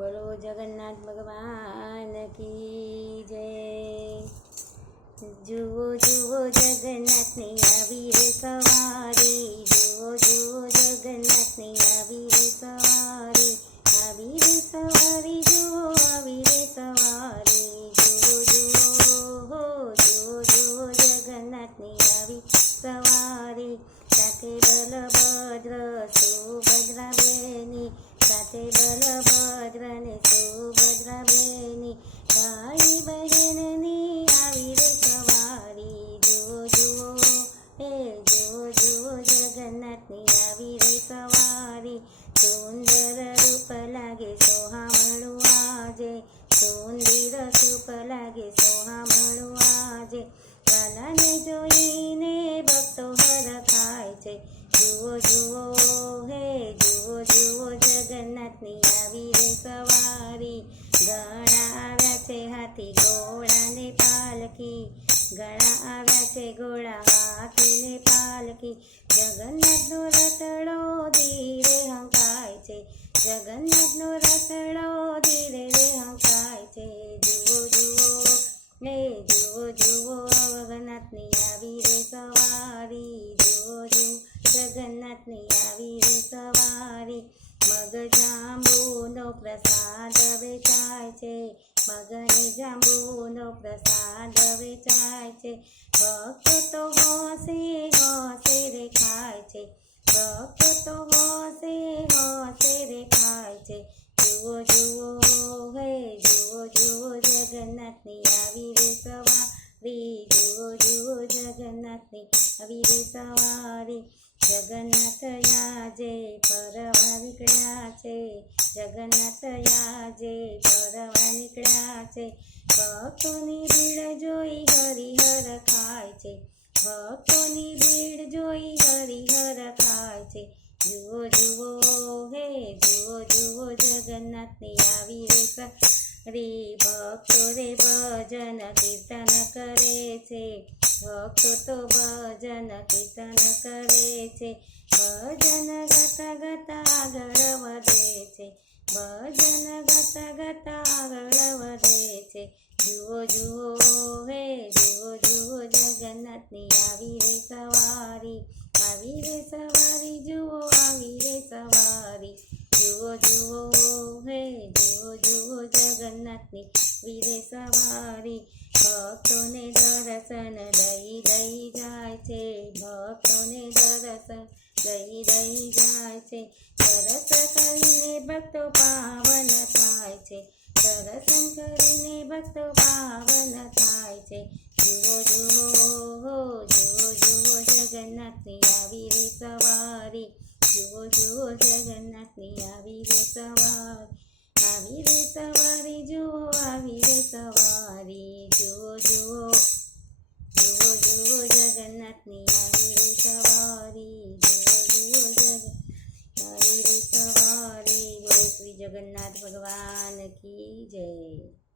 બોલો જગન્નાથ ભગવાન की जय। जुओ जुओ जगन्नाथनी आवी रे सवारी, जुओ जुओ जगन्नाथनी आवी रे सवारी, आवी रे सवारी, जुओ आवी रे सवारी, जुओ जुओ हो जुओ जुओ जगन्नाथनी आवी सवारी। साथे बलभद्र सुभद्रा बेनी, साथे बलभद्र ने सुभद्रा बेनी, भाई बहननी आवी रे सवारी। जुओ जुओ हे जुओ जुओ जगन्नाथनी आवी रे सवारी। सुंदर रूप लागे सोहामणु आजे, सुंदर रूप लागे सोहामणु आजे, वालाने जोईने भक्तो हरखाय छे। जुओ जुओ हे जुओ जुओ जगन्नाथनी आवी रे सवारी। घणा आव्या छे हाथी घोड़ा ने पालकी, घणा आव्या छे घोड़ा हाथी ने पालकी, जगन्नाथनो रथड़ो धीरे हंकाय छे, जगन्नाथनो रथड़ो धीरे रे हंकाय छे। जुओ जुओ हे जुओ जुओ जगन्नाथनी आवी रे सवारी। जुओ जुओ जगन्नाथनी आवी रे सवारी। मग जांबूनो प्रसाद वेचाय छे, मगने जांबूनो प्रसाद वेचाय छे, भक्त तो होसे होसे रे खाय छे, भक्त तो होसे होसे रे खाय छे। जुओ जुओ हे जुओ जुओ जगन्नाथनी आवी रे सवारी। जुओ जुओ जगन्नाथनी आवी रे सवारी। जगन्नाथ याजे फरवा निकळ्या छे, जगन्नाथ याजे फरवा निकळ्या छे, भक्तोनी भीड़ जोई हरिहर खाय छे, भक्तोनी भीड़ जोई हरिहर खाय छे। जुओ जुओ हे जुओ जुओ जगन्नाथनी आवी रे सवारी। भक्तो रे भजन कीर्तन करे छे, भक्तो तो भजन कीर्तन करे छे, भजन गाता गाता आगळ वधे छे, भजन गाता गाता आगळ वधे छे। जुओ जुओ हे जुओ जुओ जगन्नाथनी आवी रे सवारी, आवी रे सवारी, जुओ आवी रे सवारी। जुओ जुओ हे जुओ जुओ जगन्नाथनी आवी रे सवारी। भक्तोने दर्शन दई दई जाय छे, भक्तोने दर्शन दई दई जाय छे, दर्शन करीने भक्तो पावन थाय छे, दर्शन करीने भक्तो पावन थाय छे। जुओ जुओ हो जुओ जुओ जगन्नाथनी आवी रे सवारी। जुओ जुओ जगन्नाथनी आवी रे सवारी, आवी रे सवारी, जुओ आवी रे सवारी। जुओ जुओ जुओ जुओ जगन्नाथनी आवी रे सवारी। जुओ जुओ जगन्नाथ आवी रे सवारी। बोलो श्री जगन्नाथ भगवान की जय।